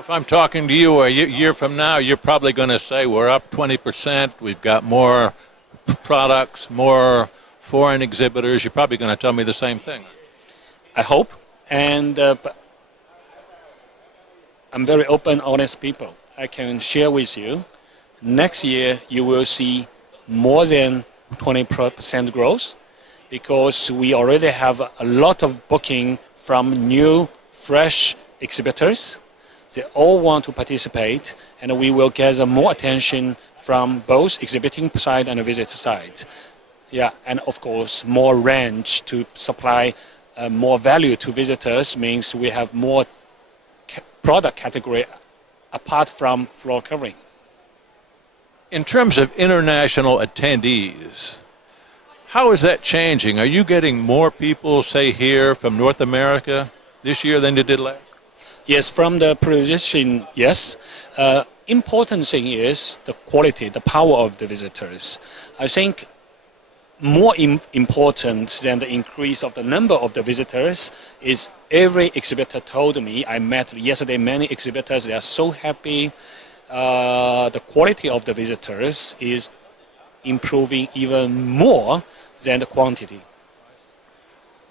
If I'm talking to you a year from now, you're probably going to say we're up 20%, we've got more products, more foreign exhibitors. You're probably going to tell me the same thing. I hope. And but I'm very open, honest people. I can share with you, next year you will see more than 20% growth because we already have a lot of booking from new, fresh exhibitors. They all want to participate, and we will gather more attention from both exhibiting side and the visitor side. Yeah, and of course, more range to supply more value to visitors means we have more product category apart from floor covering. In terms of international attendees, how is that changing? Are you getting more people, say, here from North America this year than you did last? Yes, from the position, yes. Important thing is the quality, the power of the visitors. I think more important than the increase of the number of the visitors is every exhibitor told me, I met yesterday many exhibitors, they are so happy. The quality of the visitors is improving even more than the quantity.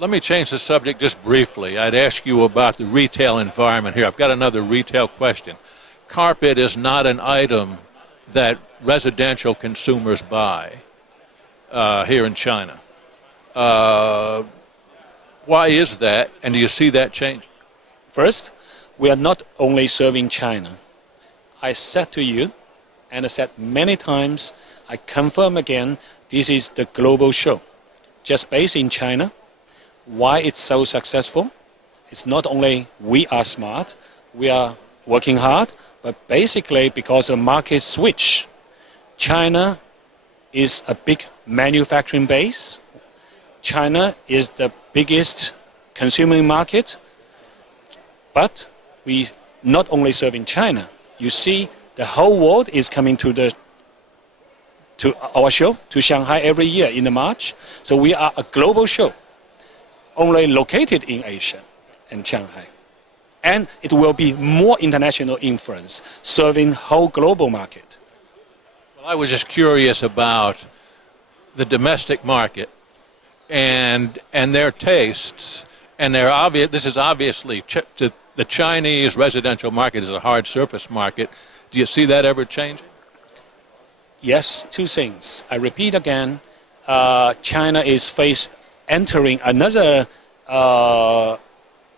Let me change the subject just briefly. I'd ask you about the retail environment here. I've got another retail question. Carpet is not an item that residential consumers buy here in China. Why is that, and do you see that changing? First, we are not only serving China. I said to you, and I said many times, I confirm again, this is the global show. Just based in China. Why it's so successful? It's not only we are smart, we are working hard, but basically because the market switch. China is a big manufacturing base. China is the biggest consuming market, but we not only serve in China. You see, the whole world is coming to our show, to Shanghai every year in the March. So we are a global show, only located in Asia and Shanghai. And it will be more international influence, serving whole global market. Well, I was just curious about the domestic market and their tastes, and their obvious. This is obviously the Chinese residential market is a hard surface market. Do you see that ever changing? Yes, two things. I repeat again, China is entering another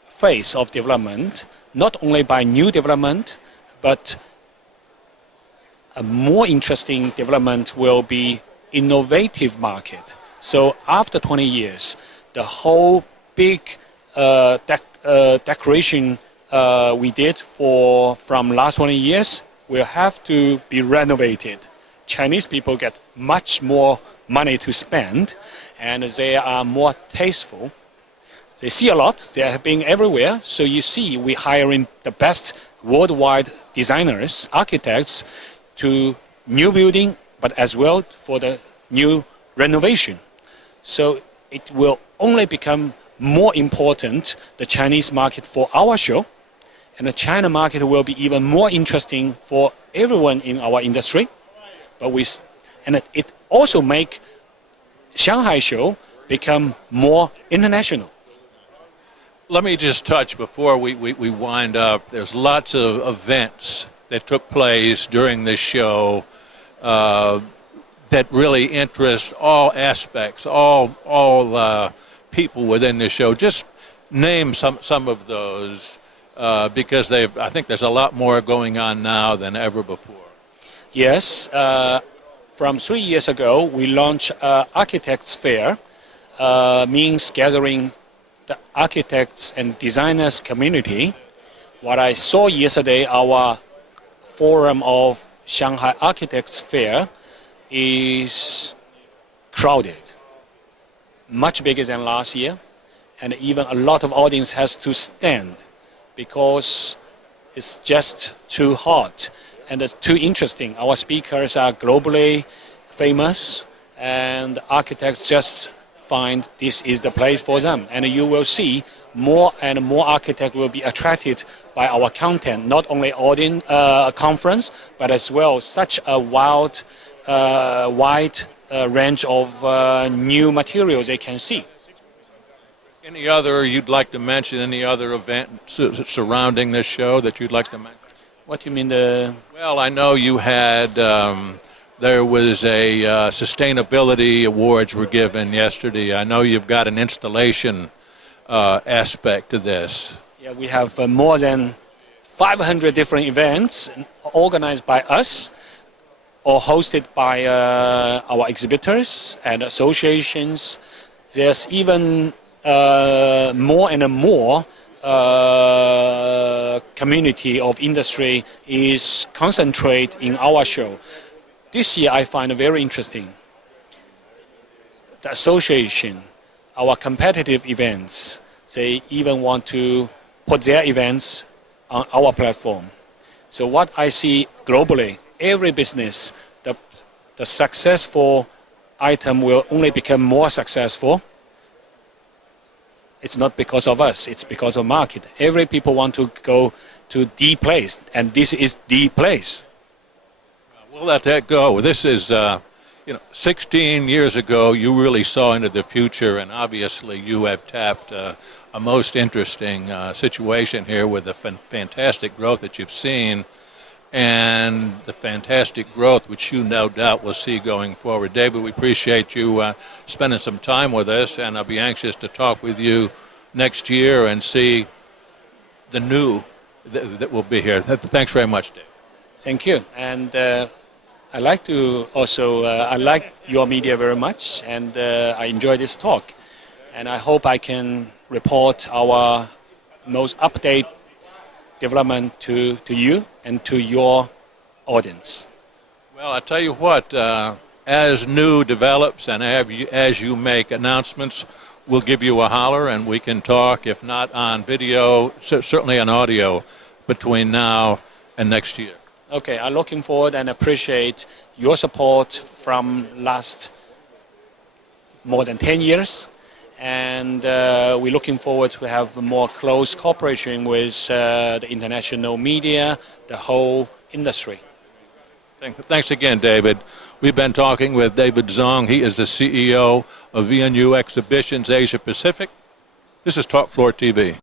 phase of development, not only by new development, but a more interesting development will be innovative market. So after 20 years, the whole big decoration we did from last 20 years will have to be renovated. Chinese people get much more money to spend, and they are more tasteful. They see a lot. They have been everywhere. So you see, we're hiring the best worldwide designers, architects, to new building, but as well for the new renovation. So it will only become more important, the Chinese market for our show, and the China market will be even more interesting for everyone in our industry. But it also make Shanghai show become more international. Let me just touch before we wind up. There's lots of events that took place during this show that really interest all aspects, all people within the show. Just name some of those because I think there's a lot more going on now than ever before. Yes, from 3 years ago, we launched Architects Fair, means gathering the architects and designers community. What I saw yesterday, our forum of Shanghai Architects Fair is crowded, much bigger than last year, and even a lot of audience has to stand because it's just too hot. And it's too interesting. Our speakers are globally famous, and architects just find this is the place for them. And you will see more and more architects will be attracted by our content, not only audience conference, but as well such a wide range of new materials they can see. Any other you'd like to mention? Any other event surrounding this show that you'd like to mention? What do you mean the? Well, I know you had. There was a sustainability awards were given yesterday. I know you've got an installation aspect to this. Yeah, we have more than 500 different events organized by us or hosted by our exhibitors and associations. There's even more and more community of industry is concentrated in our show. This year I find it very interesting. The association, our competitive events, they even want to put their events on our platform. So what I see globally, every business, the successful item will only become more successful. It's not because of us, it's because of market. Every people want to go to the place, and this is the place. We'll let that go. This is, 16 years ago, you really saw into the future, and obviously you have tapped a most interesting situation here with the fantastic growth that you've seen and the fantastic growth which you no doubt will see going forward. David, we appreciate you spending some time with us, and I'll be anxious to talk with you next year and see the new that will be here. Thanks very much, David. Thank you. And I like to also, I like your media very much, and I enjoy this talk. And I hope I can report our most up-to-date development to you and to your audience. Well, I tell you what, as new develops and as you make announcements, we'll give you a holler and we can talk, if not on video, certainly on audio, between now and next year. Okay, I'm looking forward and appreciate your support from last more than 10 years. And we're looking forward to have more close cooperation with the international media, the whole industry. Thanks again, David. We've been talking with David Zhong. He is the CEO of VNU Exhibitions Asia Pacific. This is ChinaFloor TV.